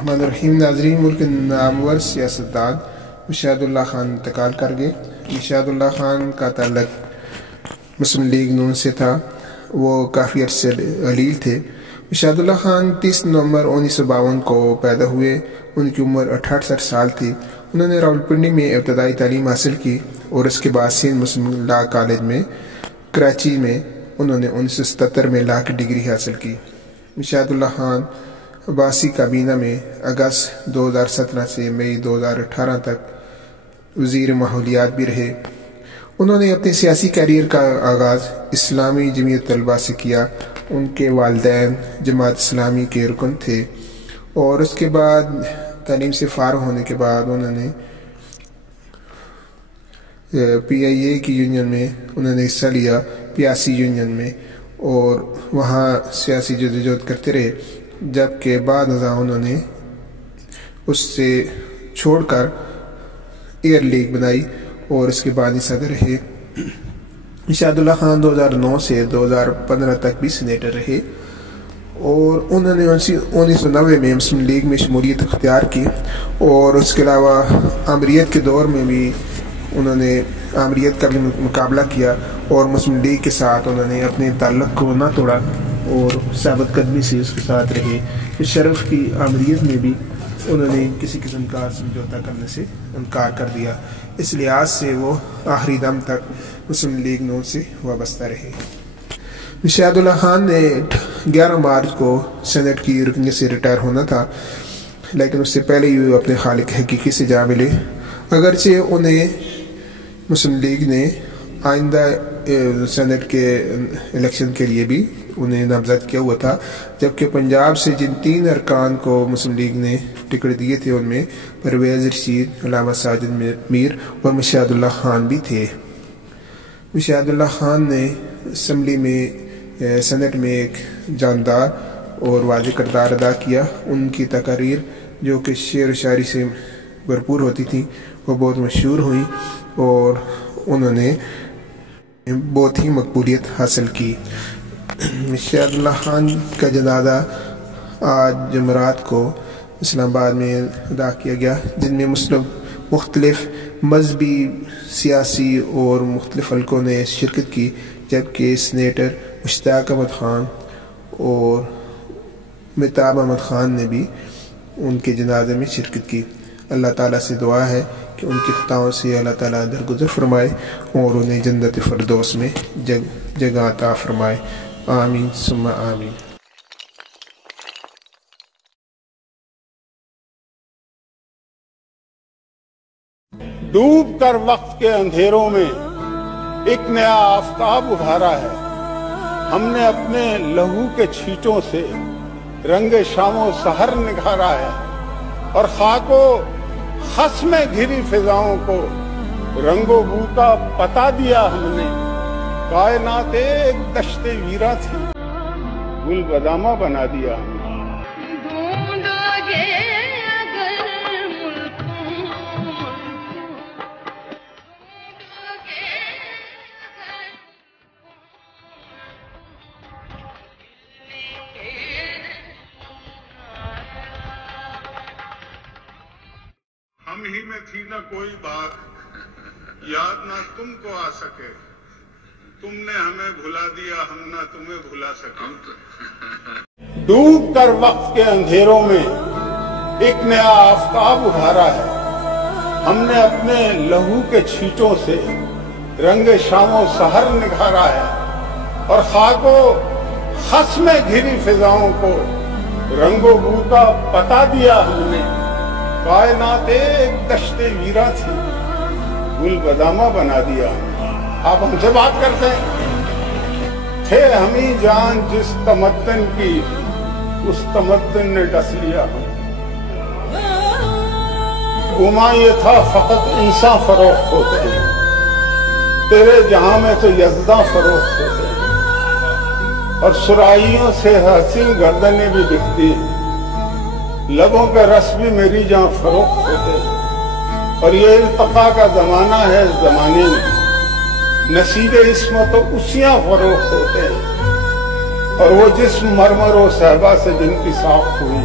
الرحمن الرحیم ناظرین، ملک نامور سیاستدان مشاہد اللہ خان انتقال کر گئے۔ مشاہد اللہ خان کا تعلق مسلم لیگ نون سے تھا، وہ کافی عرصے علیل تھے۔ مشاہد اللہ خان 30 نومبر 1952 کو پیدا ہوئے، ان کی عمر 68 سال تھی۔ انہوں نے راولپنڈی میں ابتدائی تعلیم حاصل کی اور اس کے بعد سندھ مسلم لاء کالج میں کراچی میں انہوں نے 1977 میں لاء کی ڈگری حاصل کی۔ مشاہد اللہ خان عباسی کابینہ میں اگست 2017 سے مئی 2018 تک وزیر ماحولیات بھی رہے۔ انہوں نے اپنے سیاسی کیریئر کا آغاز اسلامی جمعیت طلبہ سے کیا۔ ان کے والدین جماعت اسلامی کے رکن تھے اور اس کے بعد تعلیم سے فارغ ہونے کے بعد انہوں نے PIA کی یونین میں انہوں نے حصہ لیا، پیاسی یونین میں، اور وہاں سیاسی جدوجہد کرتے رہے، جبکہ بعد ازاں انہوں نے اس سے چھوڑ کر ایئر لیگ بنائی اور اس کے بعد صدر رہے۔ مشاہد اللہ خان 2009 سے 2015 تک بھی سینیٹر رہے اور انہوں نے 1990 میں مسلم لیگ میں شمولیت اختیار کی، اور اس کے علاوہ آمریت کے دور میں بھی انہوں نے آمریت کا بھی مقابلہ کیا اور مسلم لیگ کے ساتھ انہوں نے اپنے تعلق کو نہ توڑا اور ثابت قدمی سے اس کے ساتھ رہے۔ اس شرف کی آمریت میں بھی انہوں نے کسی قسم کا سمجھوتا کرنے سے انکار کر دیا۔ اس لحاظ سے وہ آخری دم تک مسلم لیگ نون سے وابستہ رہے۔ مشاہد اللہ خان نے 11 مارچ کو سینٹ کی رکنیت سے ریٹائر ہونا تھا، لیکن اس سے پہلے ہی وہ اپنے خالق حقیقی سے جا ملے۔ اگرچہ انہیں مسلم لیگ نے آئندہ سینٹ کے الیکشن کے لیے بھی انہیں نامزد کیا ہوا تھا، جبکہ پنجاب سے جن 3 ارکان کو مسلم لیگ نے ٹکٹ دیے تھے ان میں پرویز رشید، علامہ ساجد میر اور مشاہد اللہ خان بھی تھے۔ مشاہد اللہ خان نے اسمبلی میں سینٹ میں ایک جاندار اور واضح کردار ادا کیا۔ ان کی تقاریر جو کہ شعر و شاعری سے بھرپور ہوتی تھیں وہ بہت مشہور ہوئیں اور انہوں نے بہت ہی مقبولیت حاصل کی۔ مشاہد اللہ خان کا جنازہ آج جمعرات کو اسلام آباد میں ادا کیا گیا، جن میں مختلف مذہبی، سیاسی اور مختلف حلقوں نے شرکت کی، جبکہ سینیٹر مشتاق احمد خان اور مہتاب احمد خان نے بھی ان کے جنازے میں شرکت کی۔ اللہ تعالیٰ سے دعا ہے کہ ان کی خطاؤں سے اللہ تعالیٰ درگزر فرمائے اور انہیں جنت فردوس میں جگہ عطا فرمائے۔ آمین ثم آمین۔ ڈوب کر وقت کے اندھیروں میں ایک نیا آفتاب ابھارا ہے۔ ہم نے اپنے لہو کے چھینٹوں سے رنگ شام و سحر نکھارا ہے، اور خاک و خس میں گھری فضاؤں کو رنگ و بو کا پتا دیا ہم نے۔ کائنات ایک دشت ویرا تھی، گل بدامہ بنا دیا ہم نے۔ ہم ہی میں تھی نہ کوئی بات، یاد نہ تم کو آ سکے، تم نے ہمیں بھلا دیا، ہم نہ تمہیں بھلا سکے۔ ڈوب کر وقت کے اندھیروں میں ایک نیا آفتاب ابھارا ہے۔ ہم نے اپنے لہو کے چھینٹوں سے رنگ شام و سحر نکھارا ہے، اور خاک و خس میں گھری فضاؤں کو رنگ و بو کا پتا دیا ہم نے۔ کائنات ایک دشت ویرا تھی، گل بدامہ بنا دیا ہم نے۔ آپ ہم سے بات کرتے ہیں، تھے ہمیں جان جس تمدن کی، اس تمدن نے ڈس لیا ہم۔ گمان یہ تھا فقط انسان فروخت ہوتے ہیں، تیرے جہاں میں تو یزداں فروخت ہوتے ہیں، اور سرائیوں سے حسین گردنیں بھی بکتی ہیں، لبوں پہ رس بھی میری جہاں فروخت ہوتے ہیں۔ اور یہ التقا کا زمانہ ہے، اس زمانے میں نصیب عصمت و اسیاں فروخت ہوتے ہیں، اور وہ جسم مرمر و صحبہ سے جن کی ساخت ہوئی